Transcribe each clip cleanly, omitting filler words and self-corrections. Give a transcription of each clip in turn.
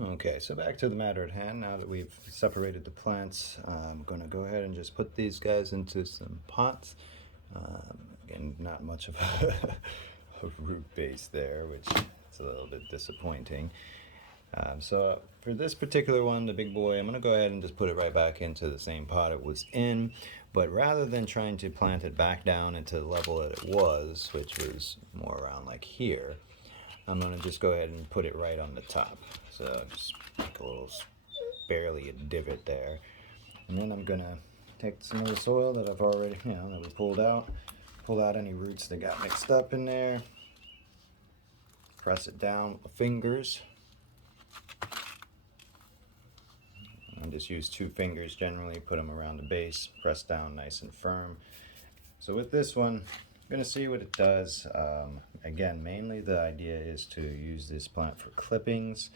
Okay, so back to the matter at hand. Now that we've separated the plants, I'm going to go ahead and just put these guys into some pots. Again, not much of a root base there, which is a little bit disappointing. So for this particular one, the big boy, I'm going to go ahead and just put it right back into the same pot it was in. But rather than trying to plant it back down into the level that it was, which was more around like here, I'm going to just go ahead and put it right on the top. So just make a little, barely a divot there. And then I'm going to take some of the soil that I've already, that we pulled out any roots that got mixed up in there. Press it down with the fingers. I just use 2 fingers generally, put them around the base, press down nice and firm. So with this one, I'm going to see what it does. Again, mainly the idea is to use this plant for clippings.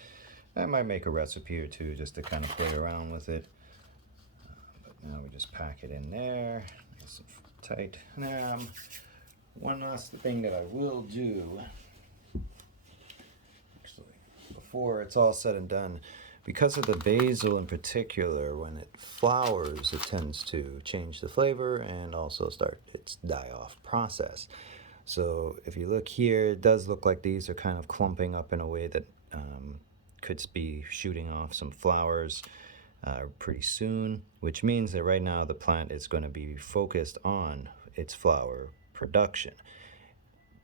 I might make a recipe or two just to kind of play around with it. But now we just pack it in there, nice and tight. Now, one last thing that I will do, actually, before it's all said and done, because of the basil in particular, when it flowers, it tends to change the flavor and also start its die-off process. So if you look here, it does look like these are kind of clumping up in a way that could be shooting off some flowers pretty soon, which means that right now the plant is going to be focused on its flower production.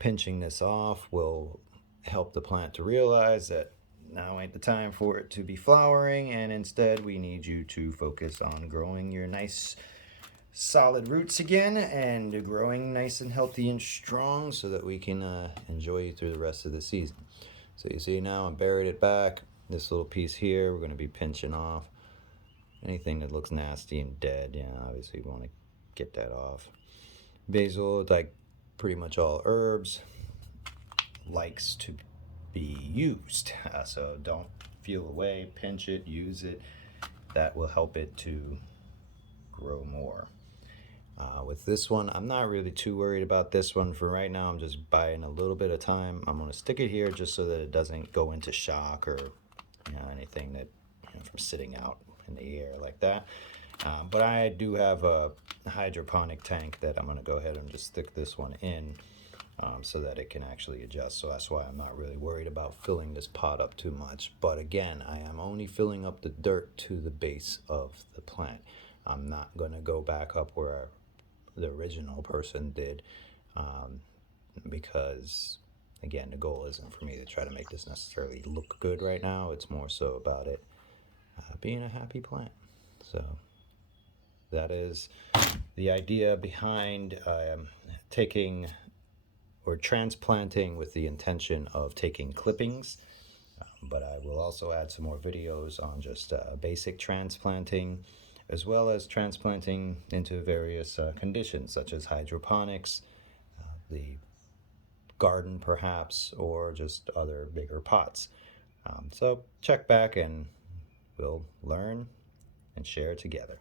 Pinching this off will help the plant to realize that now ain't the time for it to be flowering, and instead we need you to focus on growing your nice solid roots again and growing nice and healthy and strong so that we can enjoy you through the rest of the season. So you see now I buried it back. This little piece here we're going to be pinching off. Anything that looks nasty and dead, obviously we want to get that off. Basil, like pretty much all herbs, likes to be used. So don't feel away, pinch it, use it. That will help it to grow more. With this one, I'm not really too worried about this one for right now. I'm just buying a little bit of time. I'm going to stick it here just so that it doesn't go into shock or anything that from sitting out in the air like that. But I do have a hydroponic tank that I'm going to go ahead and just stick this one in so that it can actually adjust. So that's why I'm not really worried about filling this pot up too much. But again, I am only filling up the dirt to the base of the plant. I'm not going to go back up where the original person did because, again, the goal isn't for me to try to make this necessarily look good right now. It's more so about it being a happy plant. So that is the idea behind taking or transplanting with the intention of taking clippings. But I will also add some more videos on just basic transplanting, as well as transplanting into various conditions such as hydroponics, the garden perhaps, or just other bigger pots. So check back and we'll learn and share together.